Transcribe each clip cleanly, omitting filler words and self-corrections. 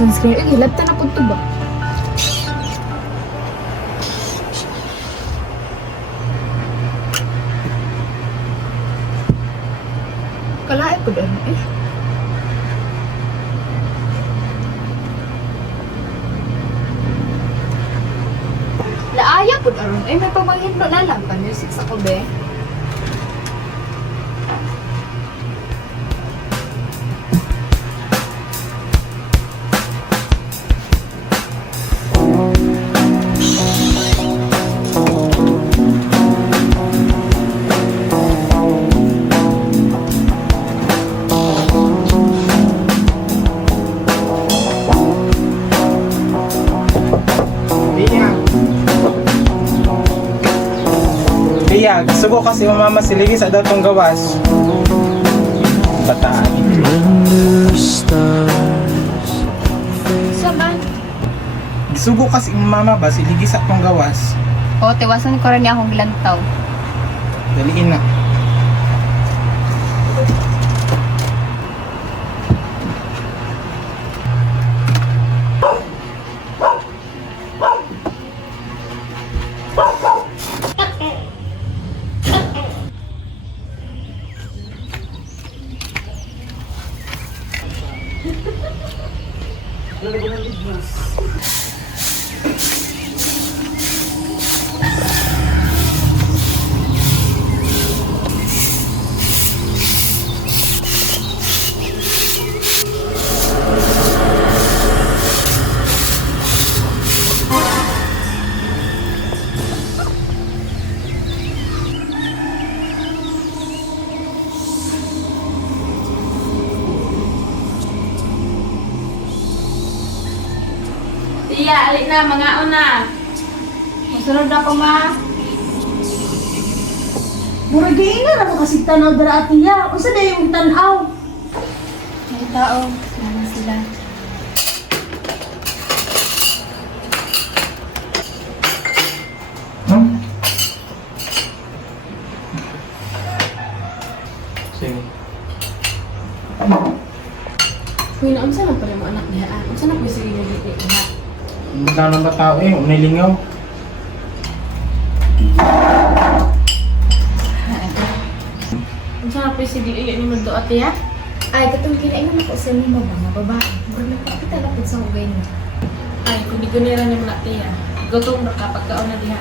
sunscreen. Uy, hilabta na po ito ba? Kalae po doon eh. Laaya po doon. Eh, may pamanghinlo na lang. Pa-music sa kobe. Iya, gusto ko kasi mama siligi sa datong gawas. Bataan. Saman. Gusto ko kasi mama ba siligi sa atong gawas. O, tiwasan ko rin niya akong lantaw. Daliin na. Tiya, alik na, mga una. Masunod na ko, ma. Murag giingan ako kasi tanaw dara atiya. Unsa na yung tanaw? May tao. Sana sila. Sige. Kuya, naunsa na pala mo anak niya? Unsa na po sige na dito niya? Magkano ba tao eh? Unay lingaw. Unsa na po sige ni mo do ate ha? Ay, katong kinaingon ako sa nimo ba nga babae. Murag nagpakita na po sa ugay niya. Ay, kung di gunira niyo na ate ha. Gutong na kapag kaon na diha.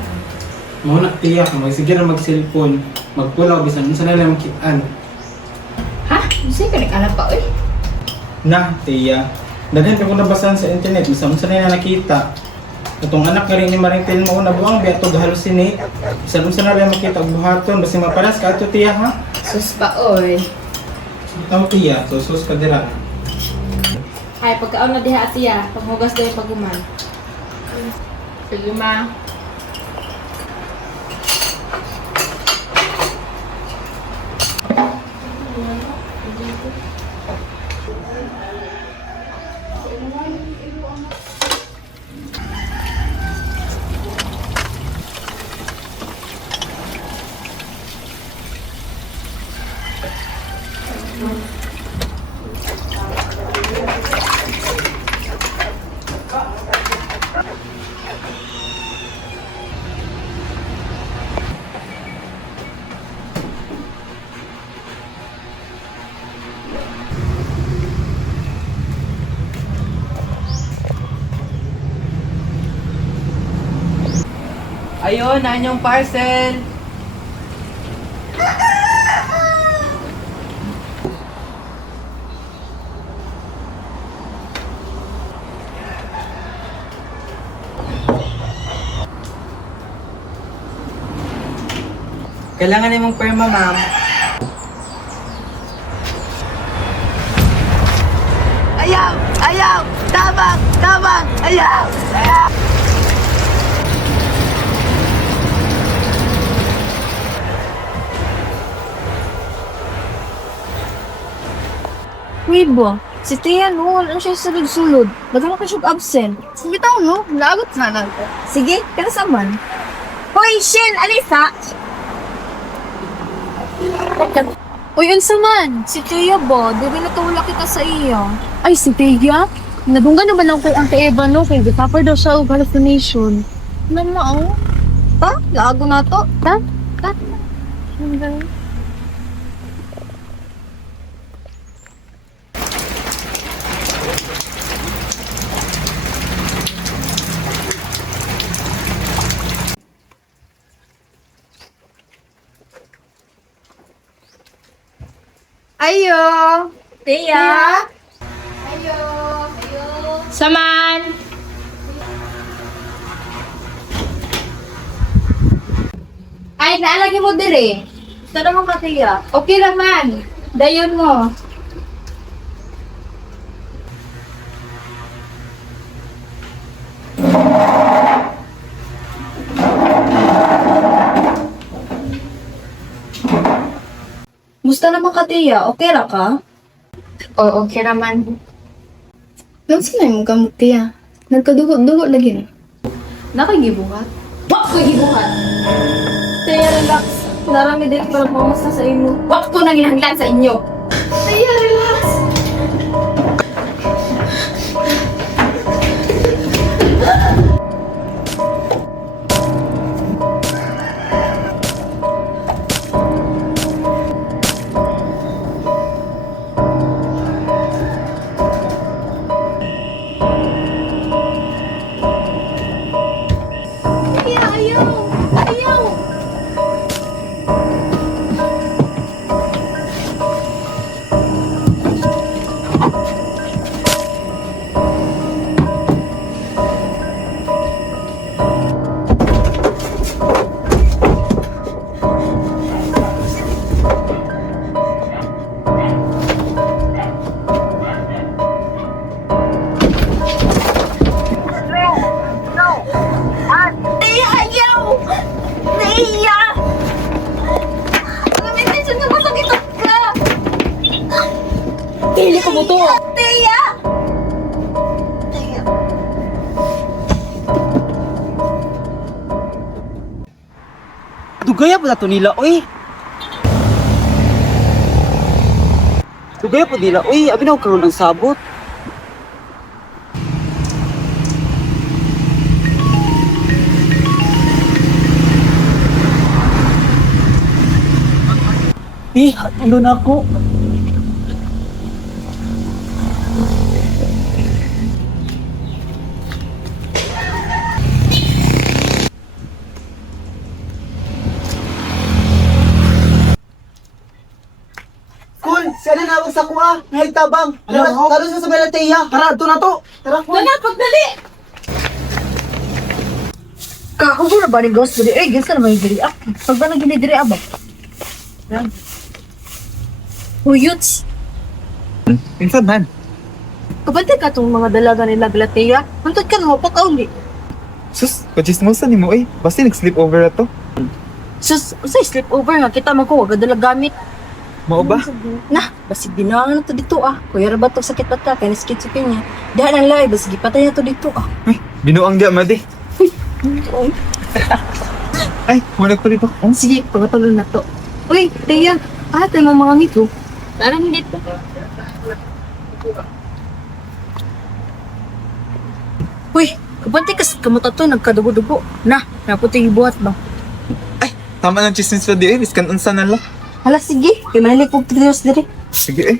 Muna tiyak, magsige na mag-cellphone. Magpulaw, bisan unsa na lang makitaan. Ha? Unsa ka nag-alap pa oy? Na, tiya. Daghan ka ko nabasahan sa internet, bisan unsa na nakita. Itong anak nga rin ni Marintel mo na buang biya to halusinate. Bisan unsa na rin makita og buhaton, basi maparas ka ato tiya ha. Sus pa oy. Ikaw tiya, susus ka dira. Ay, pagkaon na diha ate ha. Paghugas daw yung paguman. Sige ma. Ayun, na yung parcel. Kailangan nimong perma, ma'am. Ayaw! Ayaw! Tabang! Tabang! Ayaw! Ayaw! Wait ba? Si Tia noon, ano siya sulod-sulod? Dagang ka siya absent. Bitaw no, lagot na lang ko. Sige, kaya saman. Hoy, Shin! Alisa! Uy, unsa man? Si Tia ba? Di ba natulak kita sa iya? Ay, si Tia? Nadunggan naman ako kay Auntie Eva, no? Kay Gapapar daw siya og hallucination. Namao. Ta? Laago na to. Ta? Ta? Ayo! Tia! Ayo! Ayo! Saman! Ay, naalagi mo dire. Gusto naman ka, Tia. Okay naman. Dayon mo. Musta naman ka, Tia? Okay ra ka? Oo, okay naman. Nang sinay mo gamot, Tia? Nagkadugo-dugo lagi na. Nakagibuhat? Wak ko gibuhat! Tia, relax. Narami din para pumas na sa imo. Wak ko nang hinahanglan sa inyo. Tia, relax! Tia, ayaw! Ayaw! Tia, ayaw! Tia! Namimension na masakit ka! Hindi ko mo to! Tia! Tia! Dugaya po na to nila, oy. Dugaya po nila, oy. Abi na ako karoon ng sabot. Ulo na ako. Cool, siya na nawag sa kuha. Nahigtabang. Ano, Tara, ho? tara sa Belateya. Tara, ito na to. Tara, Cool. Pagdali! Kako na ba ni Ghost diri? Eh, ginsa naman yung diri? Ah, pag ba naging diri abak? Huyuts! Minsan man. Kapante ka itong mga dalaga nila Glatea? Hantod ka na mapakauli. Sus, pachismosa ni mo eh. Basta nag-sleep over na to. Sus, usay sleepover nga kita man ko, wag dala gamit. Mao ba? Nah, basig binangan na to dito ah. Kuya ra ba to sakit bata, kaya schizophrenia. Dahan ang lahi, basig patay na to dito ah. Binuang di amadi. Ay, wala ko dito. Oh, sige, pagkatuloy na to. Uy, Tia, ate mo mga mito. Parang dito. Uy, kapante kas kamuta to, nagkadugo-dugo. Na, naputi ibuhat ba? Ay, tama ng chismis pa di eh. Biskan unsa na lang. Hala, sige, kay manilig kong trios diri. Sige eh.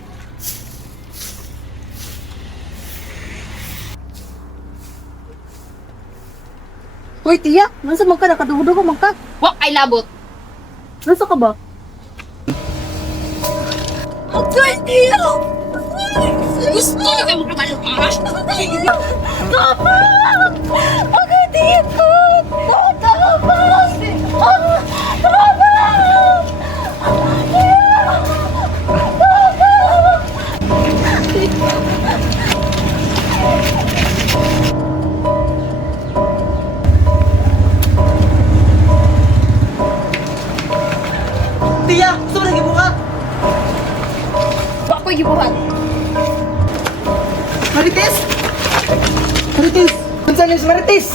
Uy, Tia, nasa man ka, nakadugo-dugo man ka. Wak ay labot. Nasa ka ba? Okay, Tia! Gusto na kayo magkamalpas. Tabang! Pagkatiikot! Tabang! Tabang! Tiya, gusto mo nang ibuka? Wak ko gibuhat. Marites! Marites! Kung saan yung si Marites?